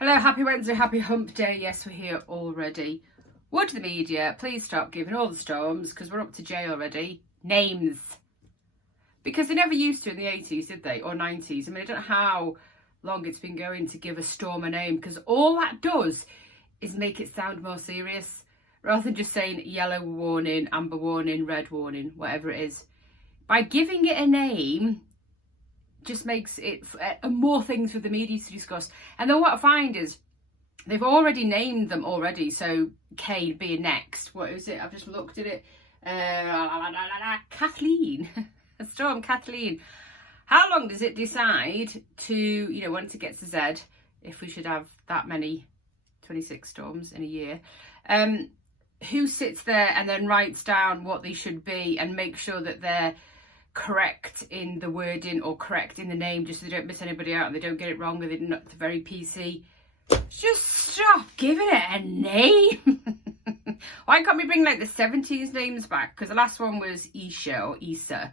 Hello, happy Wednesday, happy hump day. Yes, we're here already. Would the media please stop giving all the storms, because we're up to J already, names? Because they never used to in the 80s, did they? Or 90s. I mean, I don't know how long it's been going to give a storm a name, because all that does is make it sound more serious, rather than just saying yellow warning, amber warning, red warning, whatever it is. By giving it a name, just makes it more things for the media to discuss. And then what I find is they've already named them already. So K being next. What is it? I've just looked at it. Kathleen. Storm Kathleen. How long does it decide to, once it gets to Z, if we should have that many 26 storms in a year, who sits there and then writes down what they should be and make sure that they're correct in the wording or correct in the name, just so they don't miss anybody out and they don't get it wrong and they're not very PC. Just stop giving it a name. Why can't we bring like the 70s names back? Because the last one was Isha or Issa.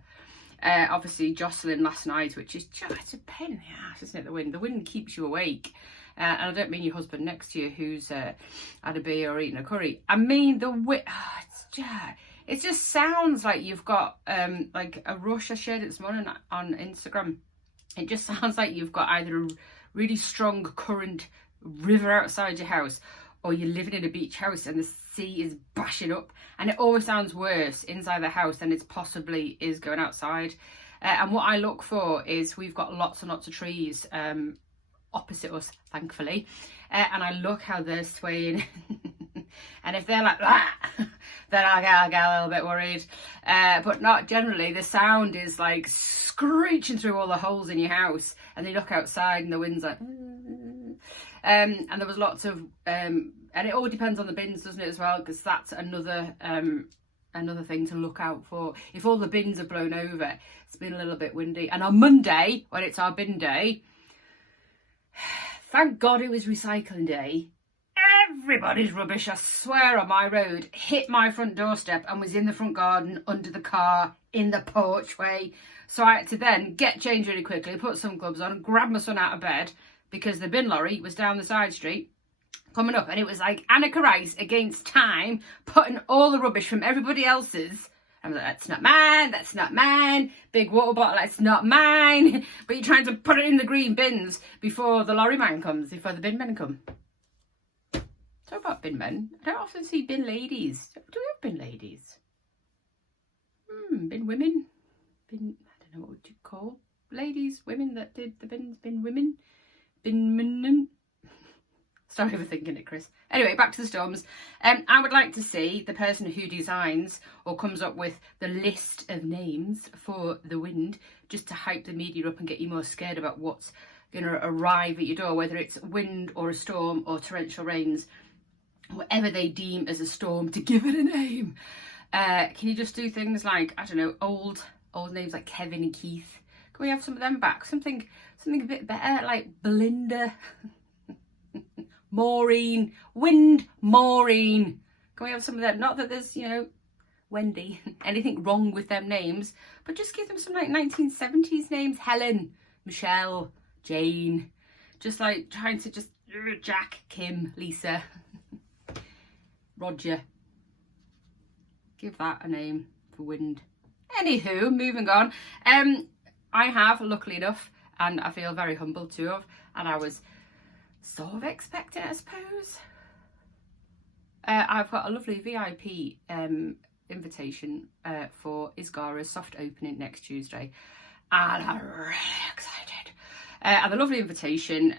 Obviously Jocelyn last night, which is just a pain in the ass, isn't it? The wind keeps you awake. And I don't mean your husband next to you who's had a beer or eating a curry. I mean the wind. It just sounds like you've got like a rush. I shared it this morning on Instagram. It just sounds like you've got either a really strong current river outside your house, or you're living in a beach house and the sea is bashing up. And it always sounds worse inside the house than it possibly is going outside. And what I look for is we've got lots and lots of trees opposite us, thankfully. And I look how they're swaying. And if they're like that, then I get a little bit worried. But not generally. The sound is like screeching through all the holes in your house. And they look outside and the wind's like... and there was lots of... and it all depends on the bins, doesn't it, as well? Because that's another thing to look out for. If all the bins are blown over, it's been a little bit windy. And on Monday, when it's our bin day, thank God it was recycling day. Everybody's rubbish, I swear, on my road hit my front doorstep and was in the front garden, under the car, in the porchway. So I had to then get changed really quickly, put some gloves on, grab my son out of bed, because the bin lorry was down the side street coming up, and it was like Annika Rice against time, putting all the rubbish from everybody else's. I was like, that's not mine, that's not mine. Big water bottle, that's not mine. But you're trying to put it in the green bins before the lorry man comes, before the bin men come. Talk about bin men. I don't often see bin ladies. Do we have bin ladies? Bin women? Bin, I don't know, what would you call ladies, women that did the bins, bin women? Bin men? Start overthinking it, Chris. Anyway, back to the storms. I would like to see the person who designs or comes up with the list of names for the wind, just to hype the media up and get you more scared about what's going to arrive at your door, whether it's wind or a storm or torrential rains. Whatever they deem as a storm, to give it a name. Can you just do things like, I don't know, old names like Kevin and Keith? Can we have some of them back? Something a bit better, like Belinda, Maureen, Wind, Maureen. Can we have some of them? Not that there's, Wendy, anything wrong with them names, but just give them some like 1970s names. Helen, Michelle, Jane. Just like trying to just Jack, Kim, Lisa. Roger. Give that a name for wind. Anywho, moving on. I have, luckily enough, and I feel very humbled to have, and I was sort of expecting, I suppose. I've got a lovely VIP invitation for Izgara's soft opening next Tuesday, and I'm really excited. And the lovely invitation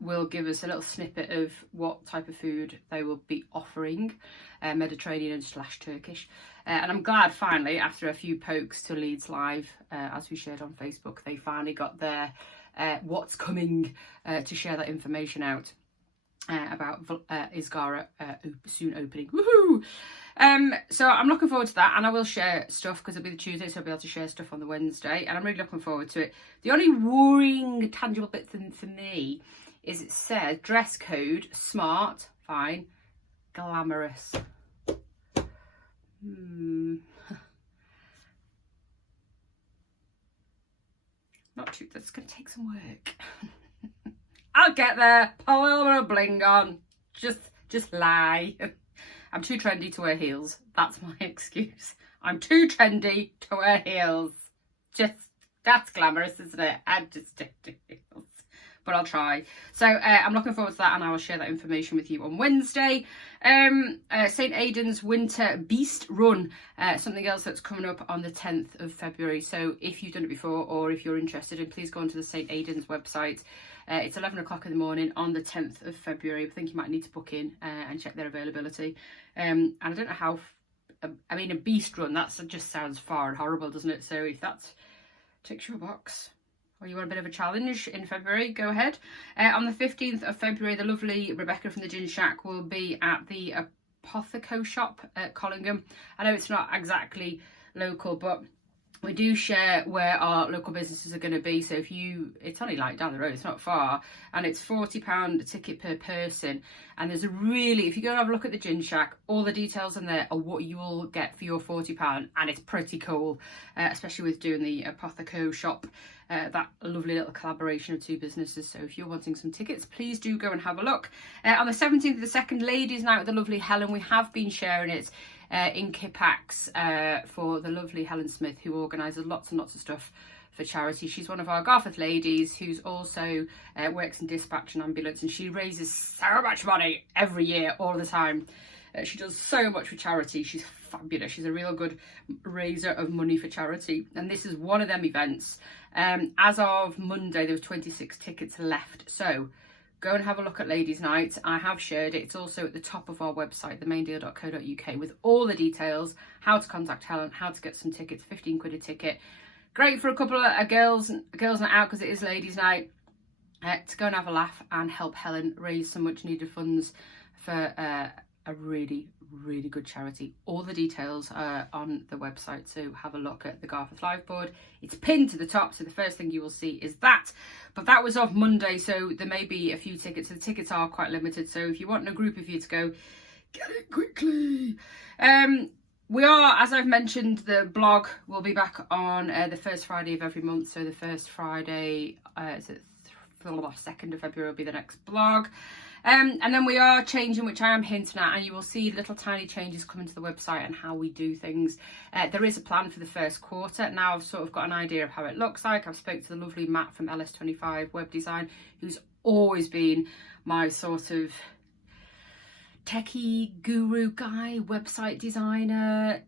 will give us a little snippet of what type of food they will be offering, Mediterranean / Turkish. And I'm glad finally, after a few pokes to Leeds Live, as we shared on Facebook, they finally got their what's coming to share that information out about Izgara soon opening. Woohoo! So I'm looking forward to that, and I will share stuff because it'll be the Tuesday, so I'll be able to share stuff on the Wednesday, and I'm really looking forward to it. The only worrying tangible bit for me is it says dress code smart, fine, glamorous. Not too, that's going to take some work. I'll get there. Put a little bit of bling on. Just lie. I'm too trendy to wear heels. That's my excuse. I'm too trendy to wear heels. That's glamorous, isn't it? I just don't do heels. But I'll try. So I'm looking forward to that, and I will share that information with you on Wednesday. St Aidan's Winter Beast Run, something else that's coming up on the 10th of February. So if you've done it before, or if you're interested, please go onto the St Aidan's website. It's 11 o'clock in the morning on the 10th of February. I think you might need to book in and check their availability. And I don't know how, I mean, a beast run, that just sounds far and horrible, doesn't it? So if that ticks your box, or you want a bit of a challenge in February, go ahead. On the 15th of February, the lovely Rebecca from the Gin Shack will be at the Apotheco shop at Collingham. I know it's not exactly local, but we do share where our local businesses are going to be. So it's only like down the road, it's not far, and it's £40 a ticket per person. And there's if you go and have a look at the Gin Shack, all the details in there are what you will get for your £40, and it's pretty cool, especially with doing the Apotheco shop. That lovely little collaboration of two businesses. So if you're wanting some tickets, please do go and have a look. On the 17th of the 2nd, Ladies Night with the lovely Helen. We have been sharing it in Kippax for the lovely Helen Smith, who organises lots and lots of stuff for charity. She's one of our Garforth ladies who's also works in dispatch and ambulance, and she raises so much money every year, all the time. She does so much for charity. She's fabulous. She's a real good raiser of money for charity, and this is one of them events. As of Monday, there was 26 tickets left, so go and have a look at Ladies Night. I have shared it. It's also at the top of our website, themaindeal.co.uk, with all the details, how to contact Helen, how to get some tickets, 15 quid a ticket. Great for a couple of girls night out, because it is Ladies Night, to go and have a laugh and help Helen raise some much needed funds for a really, really good charity. All the details are on the website, so have a look at the Garforth Live board. It's pinned to the top, so the first thing you will see is that. But that was off Monday, so there may be a few tickets. The tickets are quite limited, so if you want a group of you to go, get it quickly. We are, as I've mentioned, the blog will be back on the first Friday of every month. So the first Friday, is it 2nd of February will be the next blog. And then we are changing, which I am hinting at, and you will see little tiny changes coming to the website and how we do things. There is a plan for the first quarter. Now I've sort of got an idea of how it looks like. I've spoke to the lovely Matt from LS25 Web Design, who's always been my sort of techie guru guy, website designer,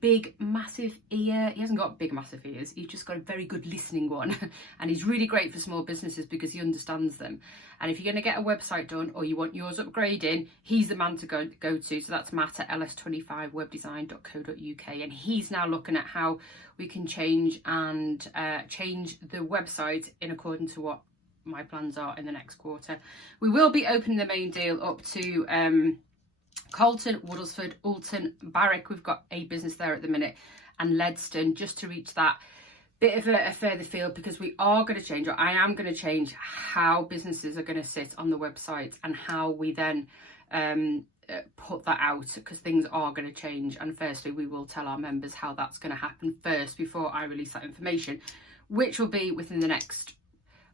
big massive ear. He hasn't got big massive ears, he's just got a very good listening one. And he's really great for small businesses because he understands them. And if you're going to get a website done, or you want yours upgrading, he's the man to go to. So that's Matt at ls25webdesign.co.uk, and he's now looking at how we can change the website in accordance to what my plans are in the next quarter. We will be opening the main deal up to Colton, Woodlesford, Alton, Barwick. We've got a business there at the minute, and Ledston, just to reach that bit of a further field, because we are going to change, or I am going to change how businesses are going to sit on the website and how we then put that out, because things are going to change. And firstly, we will tell our members how that's going to happen first before I release that information, which will be within the next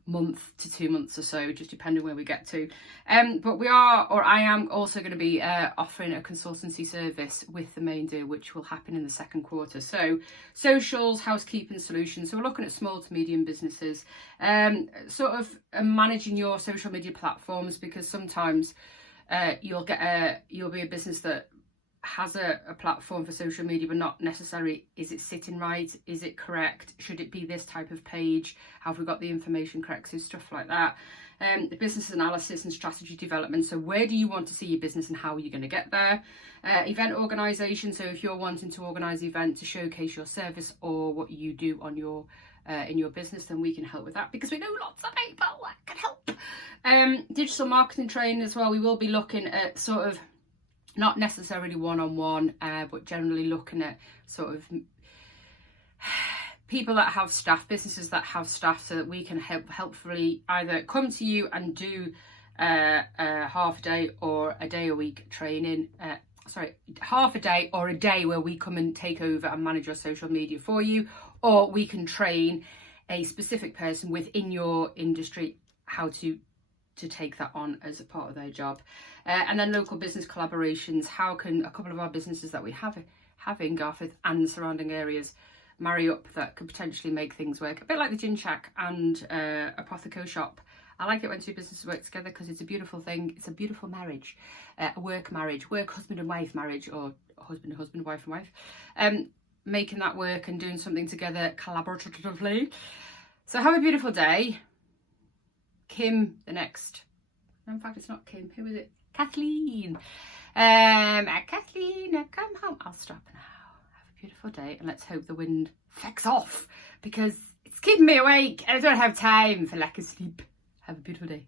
month to 2 months or so, just depending where we get to. But I am also going to be offering a consultancy service with the main deal, which will happen in the second quarter. So socials, housekeeping solutions. So we're looking at small to medium businesses, sort of managing your social media platforms, because sometimes you'll be a business that has a platform for social media, but not necessarily, is it sitting right? Is it correct? Should it be this type of page? Have we got the information correct? So stuff like that. The business analysis and strategy development. So where do you want to see your business and how are you going to get there? Event organisation. So if you're wanting to organise an event to showcase your service or what you do on your in your business, then we can help with that, because we know lots of people that can help. Digital marketing training as well. We will be looking at sort of, not necessarily one-on-one, but generally looking at sort of people that have staff, businesses that have staff, so that we can helpfully either come to you and do a half a day or a day a week training. Half a day or a day where we come and take over and manage your social media for you, or we can train a specific person within your industry how to take that on as a part of their job. And then local business collaborations. How can a couple of our businesses that we have in Garforth and surrounding areas marry up that could potentially make things work? A bit like the Gin Shack and Apotheco Shop. I like it when two businesses work together because it's a beautiful thing. It's a beautiful marriage, a work marriage, work husband and wife marriage, or husband and husband, wife and wife. Making that work and doing something together collaboratively. So have a beautiful day. Kim, the next. No, in fact, it's not Kim. Who is it? Kathleen. Kathleen, come home. I'll stop now. Have a beautiful day, and let's hope the wind fecks off because it's keeping me awake and I don't have time for lack of sleep. Have a beautiful day.